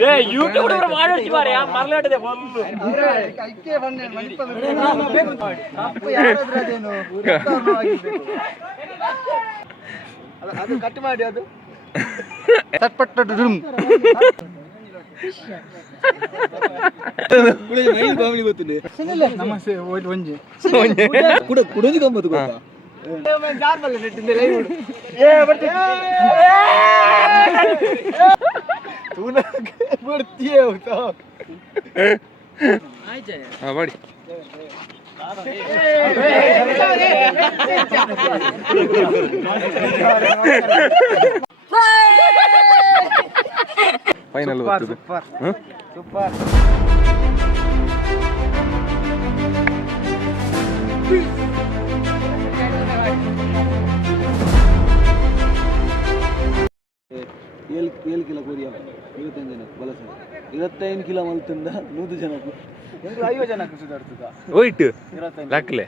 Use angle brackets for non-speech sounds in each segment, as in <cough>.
ಏ ಯೂಟ್ಯೂಬ್ ಮಾಡಿ ಮಾರ್ರೆ ಮರಲಾಟದೆ ಬಂದು ಐಕೆ ಬನ್ನಿ ಮಣಿಪ ತಪ್ಪು ಯಾರಾದ್ರೂ ಅದೇನು ಉತ್ತಮವಾಗಿರ್ಬೇಕು. ಅದು- ಅದು ಕಟ್ ಮಾಡಿ ಅದು ತಟ್ಪಟ್ಟ ಡುಡುಮ್. ನಮಸ್ತೆ ಒ- ಒಂಜಿ ಕುಡ ಕುಡೋದು ಗಮ್ಮತ್ತು ಗೊತ್ತಾ ಜಾರ್ಮಲ್ಲ ನೆಟ್ಟಿಂದ ಲೈವ್ ಬಿಡು. ಏ ಬರ್ತೀನಿ. ತೂನ ಬರ್ತೀಯ ಹೌದಾ? ಹಾ ಮಾಡಿ ಫೈನಲ್ ಸೂಪರ್ ಒತ್ತುದು ಸೂಪರ್ ಏಳು ಕಿಲೋ ಬಲಸ ಇವತ್ತೈದು ಕಿಲೋ ಮಲ್ತಿಂದ ನೂರು ಜನ ಹೋಯ್ತು. ಇರತ್ತೈದು ಲಾಕ್ಲೆ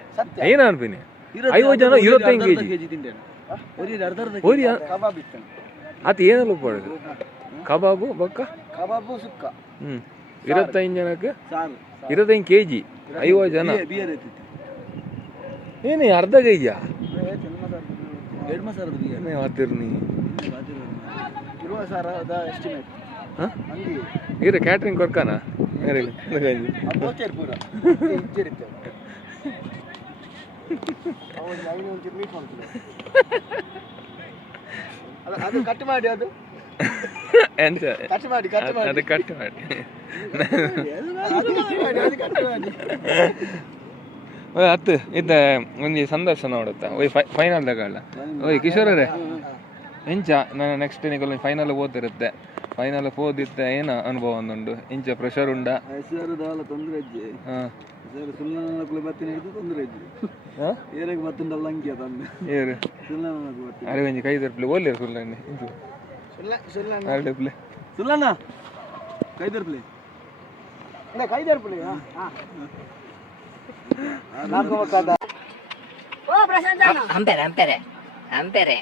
ಏನ ಅನ್ಪಿನಿ ಐವತ್ತು ಜನ ಇರುವತ್ತೈದು ಕೆಜಿ. ಕೆಜಿ ತಿಂತೇನೆ. ಒರಿ ಅರ್ಧ ಅರ್ಧ ಒರಿ ಕಬಾಬ್ ಇತ್ತೇನೆ ಅದು ಏನೆಲ್ಲ ಪಡೋದು ಕಬಾಬು ಬೊಕ್ಕ? ಕಬಾಬು ಸುಕ್ಕ. ಹ್ಮ್. ಇರತ್ತೈದು ಜನಕ್ಕೆ? ಸಾರು ಇರತ್ತೈದು ಕೆಜಿ. ಜನ. ಬಿಯರ್ ಎತ್ತಿತ್ತು ಏನೇ ಅರ್ಧ ಕೆಜಿಯಾ? ಎರಡು ಮಸಾಲದ ಬಿಯರ್. ಇರುವ ಸಾರದ ಎಸ್ಟಿಮೇಟ್ ಹಾ? ಹಂಗೆ. ಇರ ಕ್ಯಾಟ್ರಿಂಗ್ ಕೊಡ್ಕಾನ ಪೂರ. ಅವನು ಒಂಚೂರು ಮೀಟ್ ಮಾಡ್ತಿದ್ದ ಅದು ಅದು ಕಟ್ ಮಾಡಿ ಅದು? ಎಂತ? ಕಟ್ ಮಾಡಿ ಕಟ್ ಮಾಡಿ. ಅದು ಕಟ್ ಮಾಡಿ. ಹತ್ತು. ಇದ್ದ ಒಂದು ಸಂದರ್ಶನ ನೋಡುತ್ತಾ? ಓಯ್ ಫೈನಲ್ ತಗೊಳ್ಳ. ಓಯ್ ಕಿಶೋರರೇ. ಇಂಚ ನಾನು ನೆಕ್ಸ್ಟ್ ನಿಗಲ್ ಫೈನಲ್ ಓದಿರುತ್ತೆ. ಫೈನಲ್ ಓದಿತ್ತೆ ಏನ ಅನುಭವ ಒಂದುಂಡು ಇಂಚ ಪ್ರೆಷರ್ ಉಂಡ ಹೆಸರು ದಾಲ ತೊಂದರೆ ಅಜ್ಜಿ ಹಾಂ. ಹೆಸರು ಸುಳ್ಳನಕ್ಕೂ ಬತ್ತಿನ ಹಿಡಿದು ತೊಂದರೆ ಅಜ್ಜಿ ಏರಿಗೆ ಬತ್ತುಂಡಲ್ಲ ಲಂಕಿಯ ತಂದೆ ಏರು? ಬತ್ತಿ. ಅರೆ ಒಂಜಿ ಕೈ ತರ್ಪ್ಲೆ ಓಲ್ಲೇರು ಸುಳ್ಳಣ್ಣೆ ಇಂಚು. ಸುಲ್ಲ ಸುಲ್ಲ ಅರಡೆ ಪ್ಲೆ ಸುಳ್ಳಣ್ಣ ಕೈ ತರ್ಪ್ಲಿ ಇಲ್ಲ ಕೈ ತರ್ಪ್ಲಿ ampere ampere ampere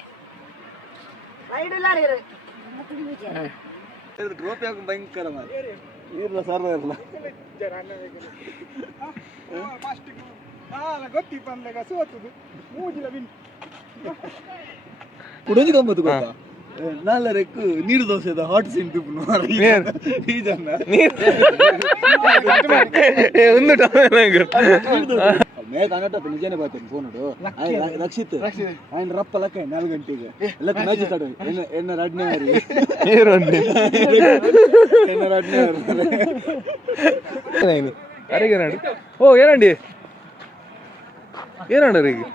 trophy hockey ಭಯಂಕರ ಮಾರಿ ಇರ್ಲ ಸರ್ವ ಇರ್ಲ ಕುಡೋದು ಗಮ್ಮತ್ತು ಗೊತ್ತಾ ನಾಳೆ ರೆಕ್ಕು ನೀರು ದೋಸೆದ ಹಾಟ್ ಸೀನ್ ತುಪ್ಪು ಈ ಜನ ಒಂದು ಮೇ ಕನ್ನಡ ನಿಜಾನೇ ಬರ್ತೀನಿ ಫೋನ್ ರಕ್ಷಿತ್ ఆయన ರಪ್ಪ ಲಕ್ಕ ನಾಲ್ಕು ಗಂಟೆಗೆ ಎಲ್ಲ ಮ್ಯಾಚ್ ಸ್ಟಾರ್ಟ್ ಎನ್ನ ಎನ್ನ ರಡ್ನೆ ಮಾರಿ ಏರೊಂದು ಎನ್ನ ರಡ್ನೆ ಏನಾಯ್ತು ಅರೆಗೆ ಏನಾಡು ಓ ಏನಂಡಿ <laughs>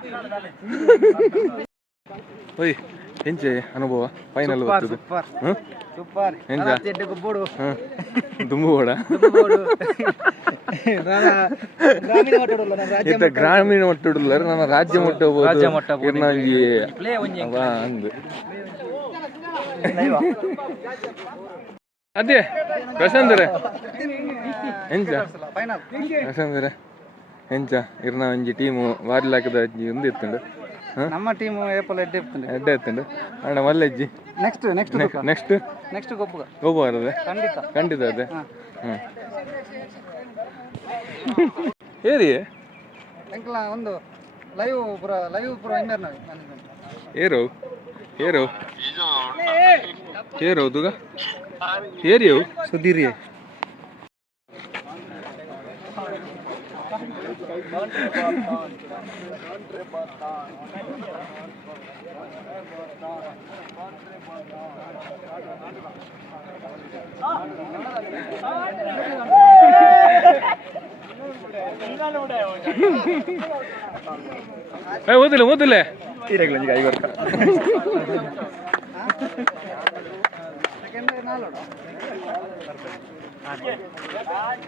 ಏನಂಡ ಈಗ ಓಯ್ ಎಂಚೆ ಅನುಭವ ಫೈನಲ್ ಬರ್ತದೆ ಹ್ಮ್? ಸೂಪರ್. ಎಂತ ಚೆಡ್ಡೆ ಗೊಬ್ಬೋಡು ಹ್ಮ್. ದುಂಬು ಕೂಡ ಗೊಬ್ಬೋಡು ಗ್ರಾಮೀಣ ಮಾತಾಡಲ್ಲ ನಾನು ರಾಜ್ಯ ಇತ್ತ ಗ್ರಾಮೀಣ ಮಟ್ಟಡುಲ್ಲ ನಮ್ಮ ರಾಜ್ಯ ಮಟ್ಟ ರಾಜ್ಯ ಮಟ್ಟ ಅಂದು. ಅದೇ ಪ್ರಶಾಂತರೆ. ಎಂಚ ಫೈನಲ್. ಪ್ರಶಾಂತರೆ. ಎಂಚ ಇರ್ನ ಒಂಜಿ ಟೀಮು ವಾರಿಲಾಕದ ಅಜ್ಜಿ ಒಂದು ಎತ್ತುಂಡು ಹಾಂ ನಮ್ಮ ಟೀಮ್ ಏಪಲ್ ಎಡ್ಡೆ ಇರ್ತದೆ. ಎಡ್ಡೆ ಎತ್ತುಂಡು ಅಣ್ಣ ಮಲ್ಲಜ್ಜಿ ನೆಕ್ಸ್ಟ್ ನೆಕ್ಸ್ಟ್ ನೆಕ್ಸ್ಟ್ ನೆಕ್ಸ್ಟ್ ಗೊಬ್ಬಗ ಅದೇ ಖಂಡಿತ. ಖಂಡಿತ ಅದೇ ಏರಿ ಎಂಕ್ಲ ಒಂದು ಲೈವ್ ಪುರ ಲೈವ್ ಪುರ ಇಂದರ್ ನಾವು ಏರೋ ಏರೋ ಏರೋ ತುಗ ಏರಿಯವು ಸುಧೀರ್ ಏ ಓದಿಲ್ಲ ಓದಿಲ್ಲ ಸೆಕೆಂಡ್ ನಾಲ್ಕು ಹಾಂ ಮಾಡಿ ಏ, ಅವೇನೆ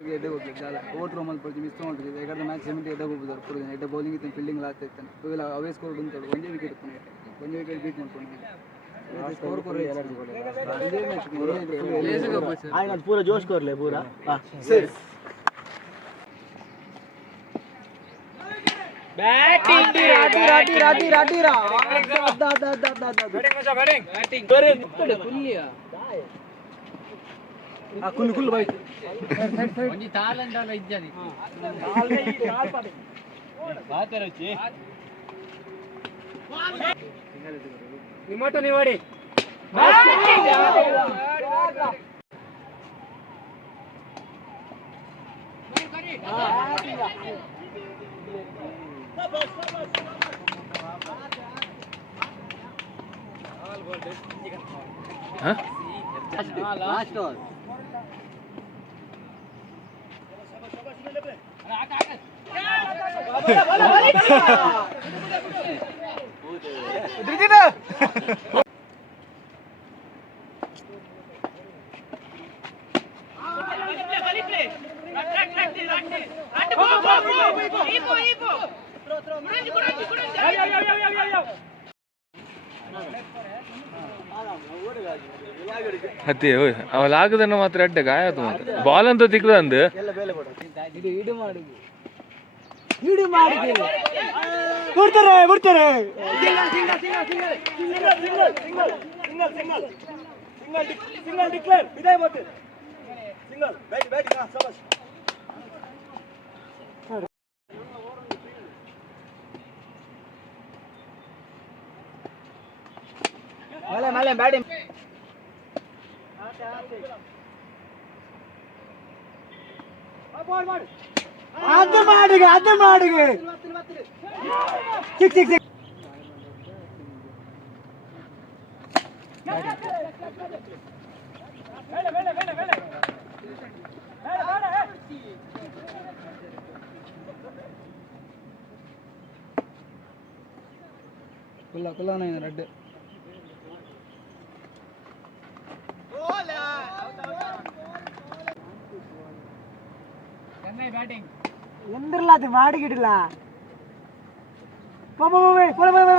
ಓಟ್ ರೂಮಲ್ಲಿ ಪಡ್ತೀನಿ ಮಿಸ್ ಮಾಡ್ತೀವಿ ಯಾಕಂದ್ರೆ ಮ್ಯಾಚ್ ಸೆವೆಂಟಿ ಎಡ್ಡ ಹೋಗ್ಬೋದು ಕೊಡ್ತೀನಿ ಎಡ್ಡ ಬೌಲಿಂಗ್ ಇತ್ತು ಫೀಲ್ಡಿಂಗ್ ಲಾಸ್ಟ್ ಇರ್ತಾನೆ ಇವೆಲ್ಲ ಅವೇ ಸ್ಕೋರ್ ಉಂಟು ಒಂದೇ ವಿಕೆಟ್ ಇರ್ತಾನೆ ಒಂದೇ ವಿಕೆಟ್ ಬೀಟ್ ಮಾಡ್ಕೊಂಡು ಸ್ಕೋರ್ ಕೊರ ಇದೇ ಮ್ಯಾಚ್ ಪೂರ ಜೋಶ್ ಕೊರ್ಲೆ ಪೂರ ಕುಲ್ಲು ಕುಲ್ಲು ಬಾಯ್ ನಿಮ್ಮಟ್ಟು ನೀವು ನೋಡಿ ಲಾಸ್ಟ್. ಓವರ್ ಅತ್ತೆ ಓಯ್ ಅವ್ ಆಗದನ್ನ ಮಾತ್ರ ಅಡ್ಡ ಗಾಯ ಆಯ್ತು ಮಾತ್ರ. ಬಾಲ್ ಅಂತ இது இடு மாடுக்கு இடு மாடுக்கு கொடுத்துரு கொடுத்துரு single single single single single single single single single single single declare. Vijay மத்து சிங்கல் பேட் பேட் கா சபாஷ். மேலே மேலே பேட்டிங் அது மாடுங்க அது மாடுங்க. சிக் சிக் சிக். குல்லா குல்லான ரெட்டு. ஓலா அவுட் அவுட் ಸಿಕ್ ಸಿಕ್ ಸಿಕ್ ಕುಲ್ಲ ಕುಲ್ಲನ ರೆಡ್ ಎಂದ್ರಲ್ಲ ಅದು ಮಾಡಿಗಿಡಿಲ್ಲ ಪೋ ಪೋ ಪೋ ಪೋ ಪೋ ಪೋ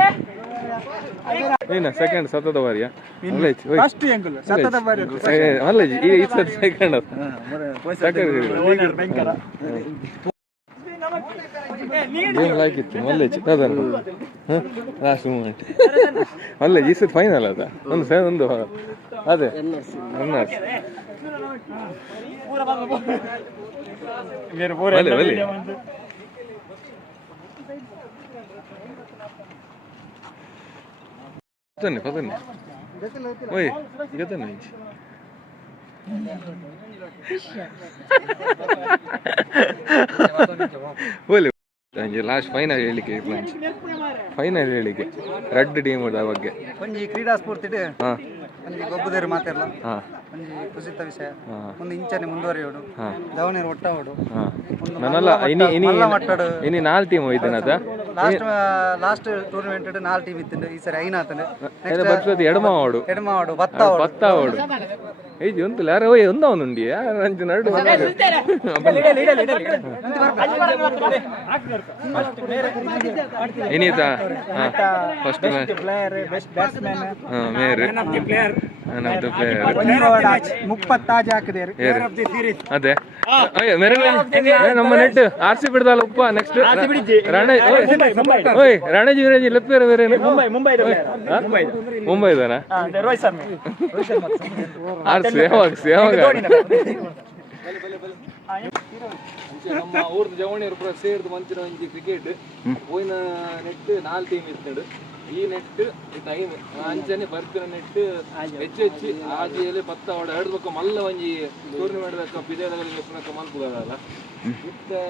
ಪೋ ಏನ ಸೆಕೆಂಡ್ ಸತತ ಬಾರಿಯಾ ಫಸ್ಟ್ ಸತತ ಬಾರಿ ಈ ಸತಿ ಸೆಕೆಂಡ್ ಸೆಕೆಂಡ್ ಲೈಕ್ ಇತ್ತು ಮಲ್ಲೇಜ್ ಅದನ್ನು ಲಾಸ್ಟ್ ಮೂಮೆಂಟ್ ಮಲ್ಲೇಜ್ ಈ ಸತಿ ಫೈನಲ್ ಅದ ಒಂದು ಸೆ ಒಂದು ಅದೇ ಪತನ್ನೆ ಪತನ್ನೆ ಓಯ್ ಗತನ್ನೆ ಇಂಚಿ ಓಲೆ ಲಾಸ್ಟ್ ಫೈನಲ್ ಹೇಳಿಕೆ ಫೈನಲ್ ಹೇಳಿಕೆ. ರೆಡ್ ಟೀಮ್ ಬಗ್ಗೆ. ಕ್ರೀಡಾ ಸ್ಫೂರ್ತಿ ಹಾ. ಒಂಜಿ ಗೊಬ್ಬದೇರು ಮಾತೆಲ್ಲ ಒಂಜಿ ಕುಸಿತ ವಿಷಯ. ಒಂದು ಇಂಚನೆ ಮುಂದುವರಿಯೋಡು. ಹಾ. ಒಟ್ಟವಡು ನನ್ನಲ್ಲ ಇನಿ ಇನಿ ಮಲ್ಲ ಮಟ್ಟಡು ಇನಿ ನಾಲ್ ಟೀಮ್ ಹೋಯ್ತೇನದ ಲಾಸ್ಟ್ ಲಾಸ್ಟ್ ಟೂರ್ನಮೆಂಟ್ ನಾಲ್ ಟೀಮ್ ಇತ್ತು ಈ ಸರಿ ಐನಾತನು. ಬರ್ಸೋದು ಎಡಮಾವಾಡು ಎಡಮಾವಡು ಭತ್ತ ಆವಡು ಪತ್ತ ಉಂಟು ಯಾರೋ ಒಂದು ಅವನುಂಡಿ ಅಂಚು ನಡು ಇನೀತ first match player best batsman ಹಾ ಮೇರ್ ಮ್ಯಾನ್ ಆಫ್ ದ ಪ್ಲೇಯರ್ ಮುಪ್ಪತ್ತಾಜ್ ಅದೇ. ನಮ್ಮ ನೆಟ್ ಆರ್ ಸಿ ಬಿಡ್ದಲ್ಲ ಉಪ್ಪ ನೆಕ್ಸ್ಟ್ ರಣಜಿ ಓಯ್ ರಣಜಿ ವಿರಜಿ ಲೆಪ್ಪೇರ ಬೇರೆ ಮುಂಬೈ ಶರ್ಮಾ. ಆರ್ ಸಿ ಯಾವಾಗ ಯಾವಾಗ? ನಮ್ಮ ಅವ್ರದ್ದು ಜವಣಿಯರು ಪೂರ ಸೇರ್ದು ಮಂಚಿನ ಒಂಜಿ ಕ್ರಿಕೆಟ್ ಹೋಯ್ನ ನೆಟ್ ನಾಲ್ ಟೀಮ್ ಇತ್ತಡು ಈ ನೆಟ್ ಟೈಮ್ ಅಂಚನೆ ಬರ್ತಿನ ನೆಟ್ ಹೆಚ್ಚು ಹೆಚ್ಚು ಆದಿಯಲ್ಲಿ ಪತ್ತ ಅವಡ ಎರಡು ಪಕ್ಕ ಮಲ್ಲ ಒಂಜಿ ಟೂರ್ನಿಮೆಂಟ್ ಬೇಕು ಬಿದೇದಲ್ಲಿ ಪುನಕ ಮಲ್ಪುಗಲ್ಲ ಮತ್ತೆ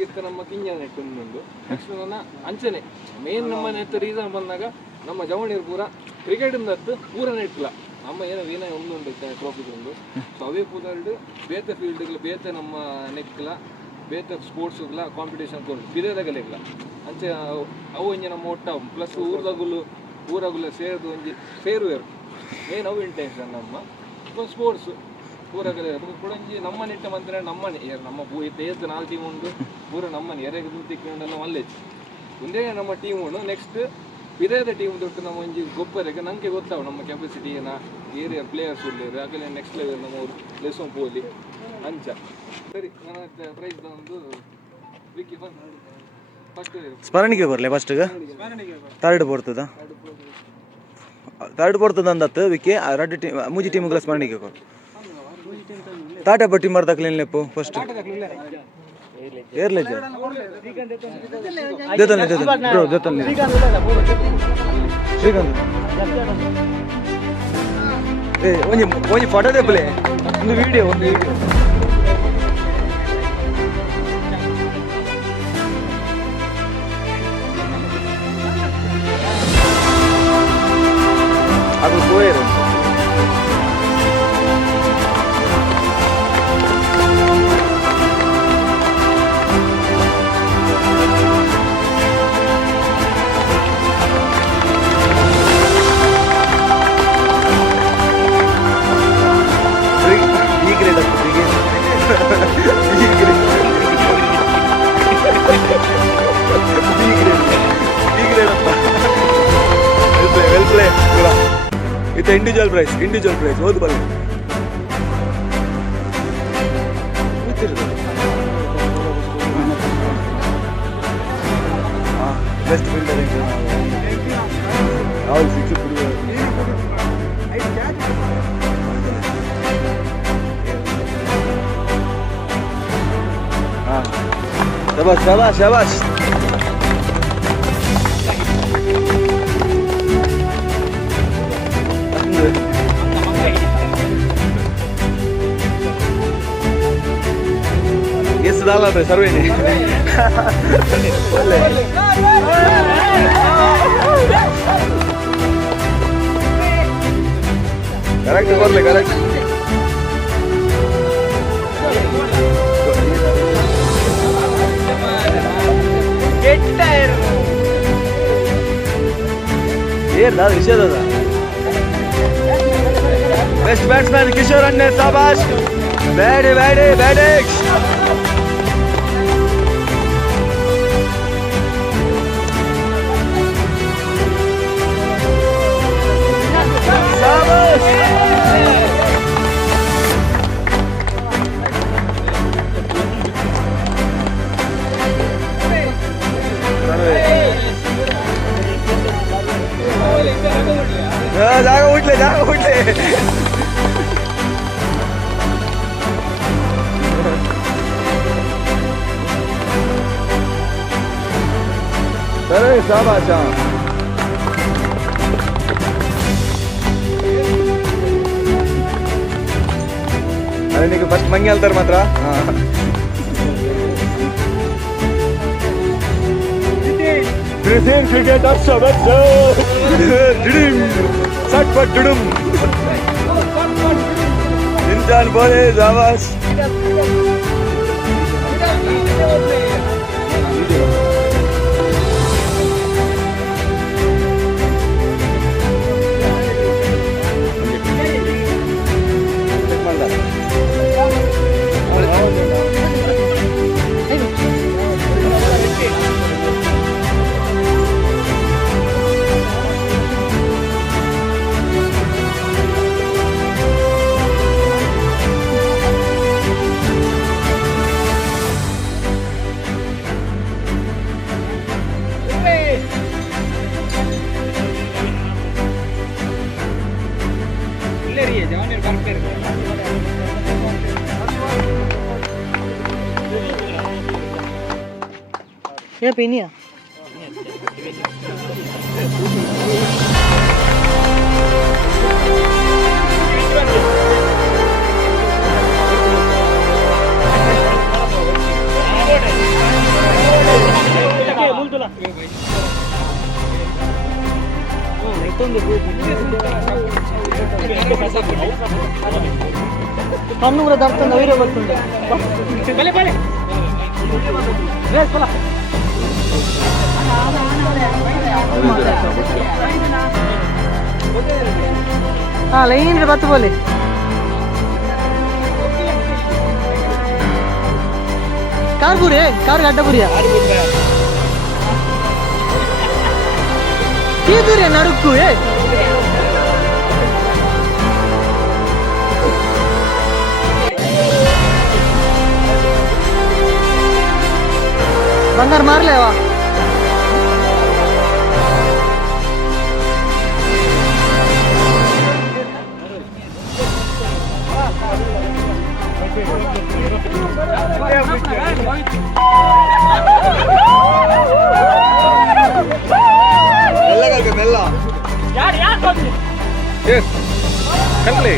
ಇತ್ತ ನಮ್ಮ ಕಿಂಜ ನೆಟ್ ಒಂದು ನೆಕ್ಸ್ಟ್ ನನ್ನ ಅಂಚನೆ. ಮೇನ್ ನಮ್ಮ ನೆಟ್ ರೀಸನ್ ಬಂದಾಗ ನಮ್ಮ ಜವಣಿರ್ ಪೂರ ಕ್ರಿಕೆಟ್ ಇಂದದ್ದು ಪೂರ ನೆಟ್ಲ ನಮ್ಮ ಏನೋ ವೀನ ಒಂದು ಟ್ರೋಫಿ ಒಂದು ಸೊ ಅವೇ ಪೂದಲ್ಡು ಬೇತೆ ಫೀಲ್ಡ್ಗಳು ಬೇತೆ ನಮ್ಮ ನೆಕ್ಲ ಬೇತೆ ಸ್ಪೋರ್ಟ್ಸ್ಗಳ ಕಾಂಪಿಟೇಷನ್ ಕೊಡು ಬಿರೇದಾಗಲಿಲ್ಲ ಅಂಚೆ, ಅವು- ಒಂಜಿ ನಮ್ಮ ಒಟ್ಟ ಪ್ಲಸ್ ಊರ್ದಾಗುಲು, ಊರಗುಲ ಸೇರ್ದು ಒಂಜಿ ಸೇರುವೆರು ಮೇನ್ ಅವು ಇಂಟೆನ್ಷನ್ ನಮ್ಮ. ಸ್ಪೋರ್ಟ್ಸ್ ಊರಾಗಲೇ ಕೂಡ ಒಂಜಿ ನಮ್ಮ ನಿಟ್ಟ ಮಂತ್ರ ನಮ್ಮನೆ. ಏರ್ ನಮ್ಮ ಭೂ ಇತ್ತು ನಾಲ್ ಟೀಮ್ ಉಂಡು ಪೂರ ನಮ್ಮನೆ. ಎರೆಗೆ ಮಲ್ಲೇಜ್ ಒಂದೇ ನಮ್ಮ ಟೀಮ್ ಉಂಡು ನೆಕ್ಸ್ಟ್ ಬಿರೇದ ಟೀಮ್ ದೊಡ್ಡ ನಮ್ಮ ಒಂಜಿ ಗೊಬ್ಬರಕ್ಕೆ ನಂಗೆ ಗೊತ್ತಾವು ನಮ್ಮ ಕೆಪಾಸಿಟಿ ಏನ ಏರಿಯಾ ಪ್ಲೇಯರ್ಸ್ ಉಳ್ಳೇರು ಆಗಲೇ ನೆಕ್ಸ್ಟ್ ಲೆವೆಲ್ ನಮ್ಮ ಊರು ಲೆಸೋಂಪು ಪೋಲಿ ಅಂಚ. ಸರಿ ನನ್ನ ಪ್ರೈಸ್ ಒಂದು ವಿಕ್ಕಿ ಫಸ್ಟ್ ಸ್ಮರಣಿಗೆ ಬರಲಿ ಫಸ್ಟ್ಗೆ ತರ್ಡ್ ಬರ್ತದ? ಥರ್ಡ್ ಬರ್ತದ ಅಂದತ್ತು ವಿಕೆ ರೆಡ್ ಟೀಮ್ ಮೂಜಿ ಟೀಮ್ಗಳ ಸ್ಮರಣಿಗೆ ಕೊರು ತಾಟ ಬಟ್ಟಿ ಮಾಡ್ದಕ್ಲೇನು ಲೆಪ್ಪು ಫಸ್ಟ್ ಏರ್ಲೇ ದೇತಲ್ ದೇತಲ್ ಬ್ರೋ ಶ್ರೀಕಾಂತ್. ಏ ಒಂಜಿ ಒಂಜಿ ಫೋಟೋ ತೆಪ್ಪಲೆ ಒಂದು ವಿಡಿಯೋ ಒಂದು video individual prize individual prize ಓದು ಬರಲಿ ಬೆಸ್ಟ್ ಫೀಲ್ಡರ್ ರಾಹುಲ್ ಸಿಕ್ಸ್ ಹಾಂ ಶಬಾಷ್ ಶಬಾಷ್ ಶಬಾಷ್ ಅಂದ್ರೆ ಸರ್ವೇನೆ ಕರೆಕ್ಟ್ ಬರ್ಲಿ ಕರೆಕ್ಟ್ ಏನ್ ವಿಷಯದ ಬೆಸ್ಟ್ ಬ್ಯಾಟ್ಸ್ಮನ್ ಕಿಶೋರ್ ಅಣ್ಣೆ ಸಾಬಾಷ್. ಬ್ಯಾಡಿ ಬ್ಯಾಡಿ जागा उठले जागा उठले अरे साहब अच्छा ನೀವು ಬಟ್ ಮಂಗಿ ತರ್ ಮಾತ್ರ. ಹಾಂ. ಪ್ರೀತಿಂಗ್ ಕ್ರೀಗೇಟ್ ಸೋ ಸಟ್ ಪಟ್ ಡುಡುಮ್ ಬೋರೆ ಜಾವಾಸ್ Ya beni ya. కన్ను కూడా దర్శనం వీరే పడుతుంది ಪಿನಿಯಾ ಕಣ್ಣು ಕೂಡ ದರ್ತ ವೀಡಿಯೋ ಬರ್ತುಂಟು हाँ ಲೈನ್ ಬತ್ತು ಬೋಲಿ ಕಾರ್ ಬುರಿ ಕಾರ್ ಗಡ್ಡ ಬುರಿಯ ಕೀ ದೂರಿ ನಡುಕು ಏ ಬಂಗಾರ ಮಾರ್ಲೇವಾ ಮೆಲ್ಲ ಕಲ್ಕ ಮೆಲ್ಲ ಎಸ್ ಕಲ್ಲೆ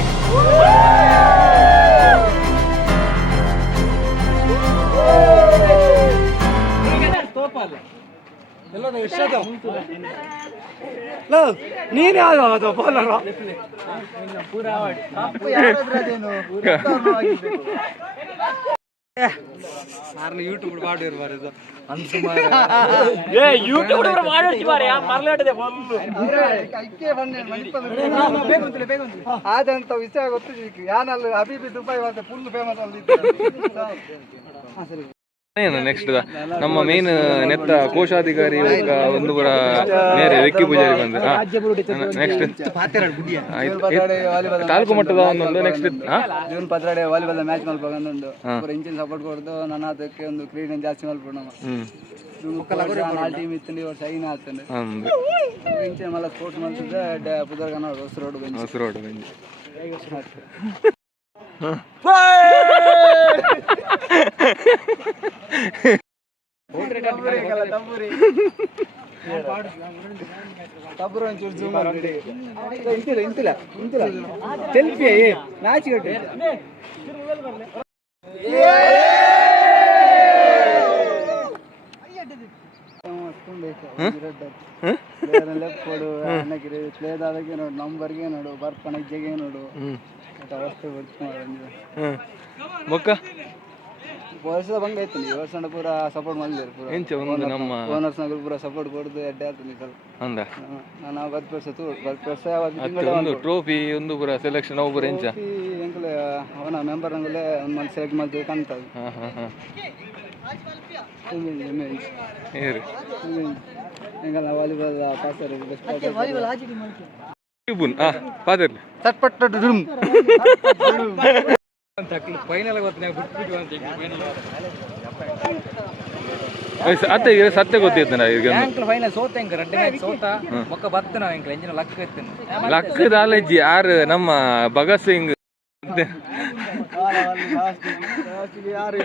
ನೀನೇ ಯಾವ್ದು ಬೌಲರ್ ಯೂಟ್ಯೂಬ್ ಮಾಡಿರ್ಬಾರ್ದು ಆದಂತ ವಿಷಯ ಗೊತ್ತು ಯಾನಲ್ಲಿ ಅಭಿಬಿ ದುಬೈ ಫುಲ್ ಫೇಮಸ್ ಅಲ್ಲಿ ಏನು ನೆಕ್ಸ್ಟ್ ನಮ್ಮ ಮೇನ್ ನೆತ್ತ ಕೋಶಾಧಿಕಾರಿ ಒಂದು ಕೂಡ ಮೇರೆ ವೆಕ್ಕಿ ಪೂಜಾರಿ ಬಂದು ನೆಕ್ಸ್ಟ್ ತಾಲೂಕು ಮಟ್ಟದ ಒಂದೊಂದು ನೆಕ್ಸ್ಟ್ ಜೂನ್ ಪತ್ರಡೆ ವಾಲಿಬಾಲ್ ಮ್ಯಾಚ್ ಪೂರ ಇಂಚಿನ ಸಪೋರ್ಟ್ ಕೊಡ್ದು ನನ್ನ ಅದಕ್ಕೆ ಒಂದು ಕ್ರೀಡೆ ಜಾಸ್ತಿ ನಾಲ್ ಟೀಮ್ ಇತ್ತು ಈ ವರ್ಷ ಐನ ಆತಂಡು ಹ್ಮ್. ಇಂಚಿನ ಮಲ್ಲ ಸ್ಪೋರ್ಟ್ಸ್ ಮಲ್ತಿದ್ದೆ ಪುದರ್ಗನ ಹೊಸ ರೋಡ್ ಬಂದು ಲೆಫ್ಟ್ ಕೊಡು ನೋಡು ನಂಬರ್ಗೆ ನೋಡು ಬರ್ಪಣಜ್ಜೆಗೆ ನೋಡು ಹ್ಮ್. ಮೊಕ್ಕ? ವರ್ಷದ ಬಂಗ ಆಯ್ತು ಈ ವರ್ಷ ಪೂರ ಸಪೋರ್ಟ್ ಮಾಡಿದ್ರು ಪೂರ. ಎಂಚ ಒಂದು ನಮ್ಮ ಓನರ್ಸ್ ನಗರ ಪೂರ ಸಪೋರ್ಟ್ ಕೊಡ್ದು ಎಡ್ಡೆ ಆಗ್ತದೆ ಸ್ವಲ್ಪ. ಅಂದ? ನಾನು ಬತ್ ವರ್ಷ ತೂ ಬತ್ ವರ್ಷ ಒಂದು ಟ್ರೋಫಿ ಒಂದು ಪುರ ಸೆಲೆಕ್ಷನ್ ಅವು ಪುರ ಎಂಚ ಎಂಕಲೆ ಅವನ ಮೆಂಬರ್ ಅಂಗಲೆ ಒಂದು ಮಂತ್ ಸೆಲೆಕ್ಟ್ ಮಾಡ್ತೀವಿ ಕಾಣ್ತದೆ ಹಾ ಹಾ ಹಾ. ಏರು ಎಂಗಲ್ಲ ವಾಲಿಬಾಲ್ ಪಾಸರ್ ಬೆಸ್ಟ್ ಇಬ್ಬುನ್ ಆ ಪಾದರ್ಲಿ ಚಟ್ಪಟ್ಟ ಡುಡುಮ್ ಅತ್ತ ಈಗ ಸತ್ಯ ಗೊತ್ತಿರ್ತೇನೆ ಫೈನಲ್ ಸೋತ ಹೆಂಗ? ರೆಡ್ ಮ್ಯಾಚ್ ಸೋತ? ಮೊಕ್ಕ ಬತ್ತ ನಾವು ಹೆಂಗ್? ಎಂಜಿನ ಲಕ್ ಇರ್ತೇನೆ ಲಕ್ ಆಲಜ್ಜಿ ಯಾರು ನಮ್ಮ ಭಗತ್ ಸಿಂಗ್? ಯಾರು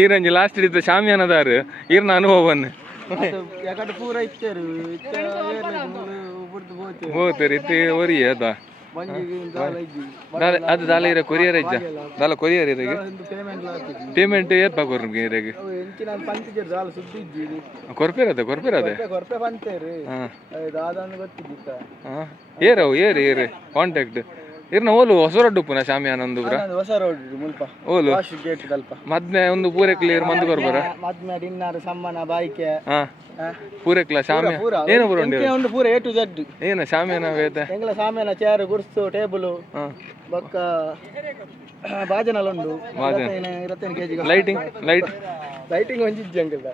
ಈರಂಜಿ ಲಾಸ್ಟ್ ಹಿಡಿದ ಶಾಮಿಯಾನದಾರು ಈರ್ನ ಅನುಭವವನ್ನು ಯಾಕಂದ್ರೆ ಪೂರ ಇತ್ತರು ಹೋಗ್ತಾರೆ ಇತ್ತೆ ಒರಿ ಅದ. ದಾಲ ಅದು ದಾಲ ಇರ ಕೊರಿಯರ್ ಇಜ್ಜ ದಾಲ ಕೊರಿಯರ್ ಒಂದು ಪೇಮೆಂಟ್ ಪೇಮೆಂಟ್ ಏತ್ ಬಾಕೋರ್ ಇರಗೆ ಅವು ಅದ ಪಂತಿಗೆ ದಾಲ ಸುದ್ದಿ ಇದ್ದಿ ಕೊರ್ಪೇರದ ಕೊರ್ಪೇರದ? ಕೊರಪೆ ಬಂತೇರಿ. ಹಾ. ದಾದನ್ನು ಗೊತ್ತಿದ್ದಿತ್ತ? ಹಾ. ಏರವು ಏರಿ ಏರಿ ಕಾಂಟ್ಯಾಕ್ಟ್ ಇರ್ನ ಓಲು ಹೊಸರೊಡ್ಡು ಪುನಃ ಶಾಮಿಯಾನಂದು ಬ್ರ ಪುರ ಹೊಸ ರೋಡ್ ಮುಲ್ಪ. ಓಲು? ಗೇಟ್ ಅಲ್ಪ. ಮದ್ಮೆ ಒಂದು ಪೂರೆ ಕ್ಲಿಯರ್ ಮಂದು ಬರ್ಬರ ಮದ್ಮೆ ಡಿನ್ನರ್ ಸಮ್ಮನ ಬಾಯ್ಕೆ. ಪೂರೆ ಕ್ಲ ಶಾಮಿಯ ಏನು ಪೂರ ಒಂದು ಪೂರ ಎ ಟು ಜಡ್ ಏನ ಶಾಮಿಯಾನ ವೇತ ಎಂಗ್ಲ ಸಾಮೇನ ಚೇರ್ ಗುರ್ಸು ಟೇಬಲ್. ಬಕ್ಕ ಬೊಕ್ಕ ಬಾಜನಲ್ ಉಂಡು ಬಾಜನ. ಇರತ್ತೇನು ಕೆಜಿ ಲೈಟಿಂಗ್ ಲೈಟ್ ಲೈಟಿಂಗ್ ಒಂಜಿಜ್ಜಿ ಅಂಕಲ್ದ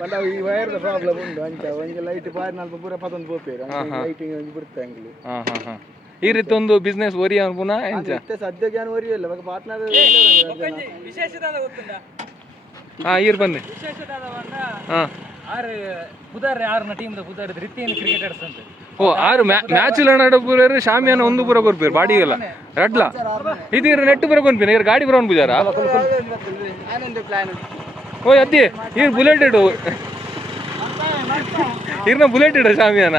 ಬಟ್ ಅವು ಈ ವೈರ್ದ ಪ್ರಾಬ್ಲಮ್ ಉಂಡು ಅಂಚ. ಒಂಜಿ ಲೈಟ್ ಬಾರಿ ನಾಲ್ಕು ಪೂರ ಪತ್ತೊಂದು ಬೋಪೇರು ಲೈಟಿಂಗ್ ಒಂಜಿ ಬರುತ್ತೆ ಅಂಗಲಿ ಹಾ ಹಾ ಹಾ. ಈ ರೀತಿ ಒಂದು ಬಿಸ್ನೆಸ್ ಒರಿ ಪುನಃ ಎಂಚ ಸದ್ಯಕ್ಕೆ ಏನು ವರಿ ಇಲ್ಲ ಪಾರ್ಟ್ನರ್ ಹಾ ಇರ್ ಬನ್ನಿ. ಹಾ. ಆರು ಪುದಾರ್ ಆರ್ನ ಟೀಮ್ದ ಪುದಾರ್ ರಿತ್ತೇನು ಕ್ರಿಕೆಟರ್ಸ್ ಅಂತ ಓ ಆರು ಮ್ಯಾಚ್ ಪೂರ ಶಾಮಿಯಾನ ಒಂದು ಪೂರ ಬಾಡಿ ಬಾಡಿಗೆಲ್ಲ. ರಡ್ಲ. ಇದು ನೆಟ್ಟು ಪೂರ ಬಂದ್ಬಿ ಇವ್ರ ಗಾಡಿ ಬರೋನ್ ಪೂಜಾರ ಓ ಅತ್ತಿ ಇವ್ರು ಬುಲೆಟ್ ಇಡು ಇರ್ನ ಬುಲೆಟ್ ಇಡ ಶಾಮಿಯಾನ?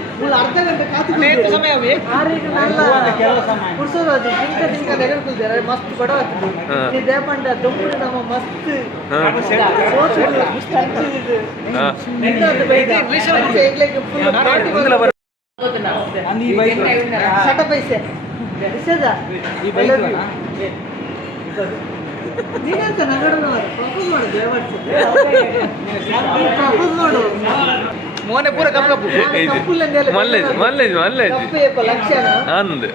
ಅರ್ಧ ಗಂಟೆ ಕಾತು ಸಮಯ ಕುಡ್ಸೋದು ತಿಂಕ ತಿಂಕ ನೆಗಡ್ಕೊಳ್ತಾರೆ ಮಸ್ತ್ ಕೊಡ ಈ ದೇಪಂಡ ದೊಂಬುಡು ನಮ್ಮ ಮಸ್ತ್ ಶಟ ಪೈಸೆ. ನಿಷೇಧ? ನೀನೆಂತ ನಗಡದ ಪ್ರಪೋಸ್ ಮಾಡು ಪ್ರಪೋಸ್ ಮಾಡು. ಮೋನೆ ಪೂರ ಕಪ್ಪು ಕಪ್ಪು ಮಲ್ಲೇಜ್. ಮಲ್ಲೇಜ್ ಮಲ್ಲೇಜ್ ಅಂದ್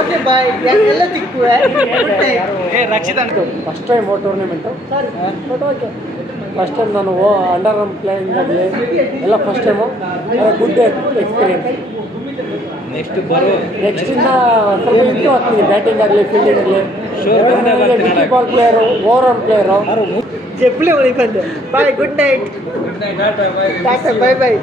ಓಕೆ ಬಾಯ್. ಎಲ್ಲ first time tournament but okay first time ನಾನು ಓ ಅಂಡರ್ ಆರ್ಮ್ ಪ್ಲೇಯಿಂಗ್ ಆಗಲಿ ಎಲ್ಲ first time good experience next ಬರೋ ನೆಕ್ಸ್ಟಿಂದ ಸ್ವಲ್ಪ ಇಂಪ್ರೂವ್ ಆಗ್ತೀನಿ ಬ್ಯಾಟಿಂಗ್ ಆಗಲಿ ಫೀಲ್ಡಿಂಗ್ ಆಗಲಿ. Ball player over all player ಜಪ್ಲಿ ಉಳಿಕೊಂಡು bye good night good night tata bye bye